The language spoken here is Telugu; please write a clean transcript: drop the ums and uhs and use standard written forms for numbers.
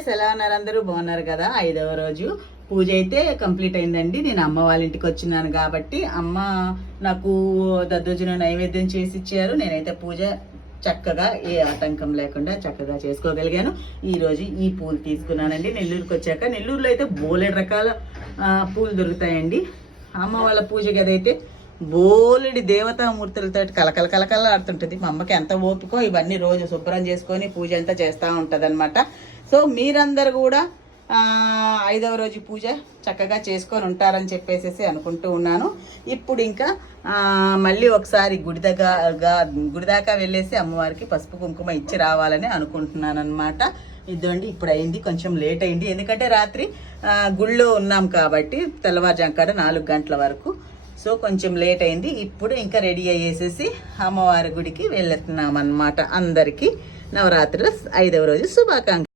గైస్, ఎలా ఉన్నారు? అందరూ బాగున్నారు కదా? 5వ రోజు పూజ అయితే కంప్లీట్ అయిందండి. నేను అమ్మ వాళ్ళ ఇంటికి వచ్చినాను కాబట్టి అమ్మ నాకు దద్దోజనం నైవేద్యం చేసి ఇచ్చారు. నేనైతే పూజ చక్కగా ఏ ఆటంకం లేకుండా చక్కగా చేసుకోగలిగాను. ఈ రోజు ఈ పూలు తీసుకున్నానండి. నెల్లూరుకి వచ్చాక నెల్లూరులో అయితే బోలెడు రకాల పూలు దొరుకుతాయండి. అమ్మ వాళ్ళ పూజ గదైతే బోలెడి దేవతామూర్తులతో కలకల కలకల ఆడుతుంటుంది. మా అమ్మకి ఎంత ఓపికో ఇవన్నీ రోజు శుభ్రం చేసుకొని పూజ అంతా చేస్తూ ఉంటుంది అనమాట. సో మీరందరూ కూడా 5వ రోజు పూజ చక్కగా చేసుకొని ఉంటారని చెప్పేసి అనుకుంటూ ఉన్నాను. ఇప్పుడు ఇంకా మళ్ళీ ఒకసారి గుడి దాకా వెళ్ళేసి అమ్మవారికి పసుపు కుంకుమ ఇచ్చి రావాలని అనుకుంటున్నాను అనమాట. ఇదండి, ఇప్పుడు అయింది, కొంచెం లేట్ అయింది. ఎందుకంటే రాత్రి గుళ్ళో ఉన్నాం కాబట్టి తెల్లవారుజాంకాడ 4 గంటల వరకు. సో కొంచెం లేట్ అయింది. ఇప్పుడు ఇంకా రెడీ అయ్యేసేసి అమ్మవారి గుడికి వెళ్తున్నాం అన్నమాట. అందరికీ నవరాత్రుల 5వ రోజు శుభాకాంక్షలు.